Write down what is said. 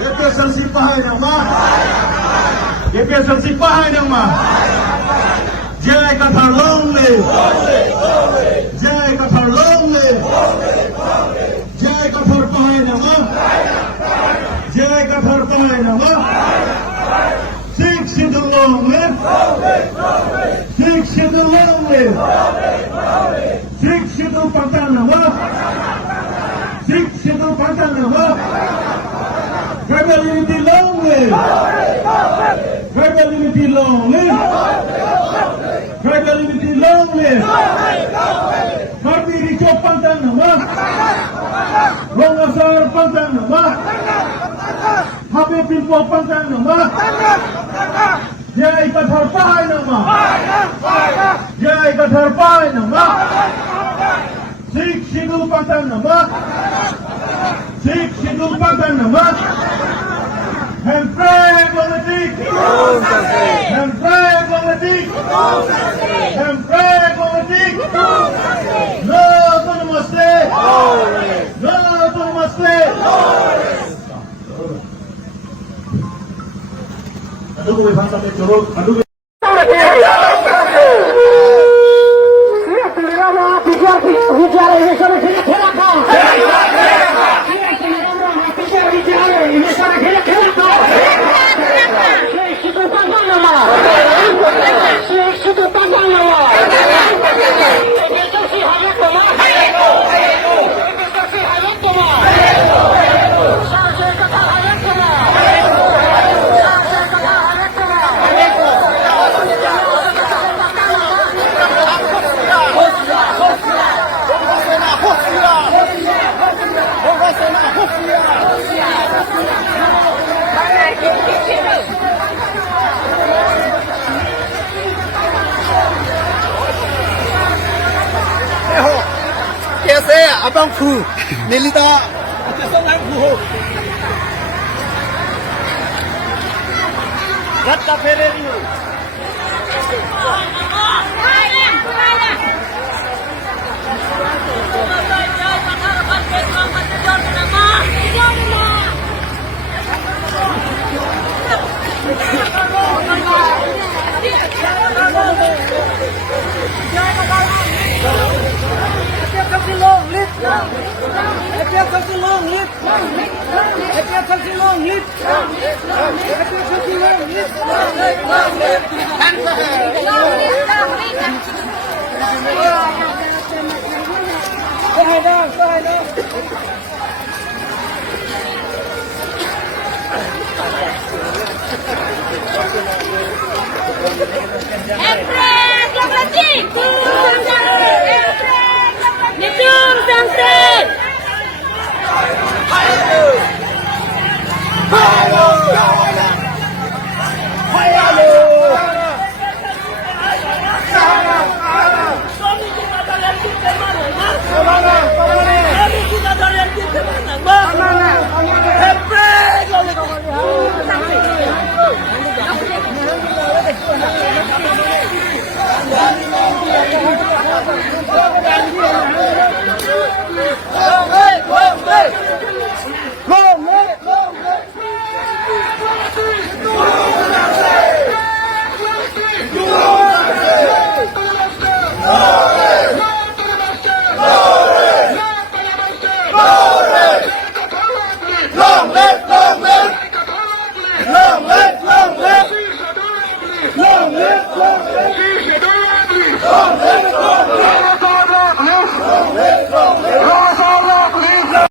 APSLC bahay ng ma APSLC bahay ng ma Jai Qatar long live Jai Qatar long live Jai Qatar bahay ng ma Jai Qatar bahay ng ma Sikh Sidhu long live Sikh Sidhu long live Sikh Sidhu Patan ng ma Sikh Sidhu Patan ng ma Tribal unity long live Tribal unity long live Tribal unity long live Marti Rico Pantan nama Long Asar Pantan nama Habib Pimpo Pantan nama Jai Qatar Pahay nama Jai Qatar Pahay nama Sikh Sidhu Pantan nama Sikh Sidhu Pantan nama Handbrake politik Handbrake politik Handbrake politik No to namaste No to namaste Aduh gue bangsa curug Aduh gue कैसे abang fru nilita kesenang fru rat ka fereriu Long live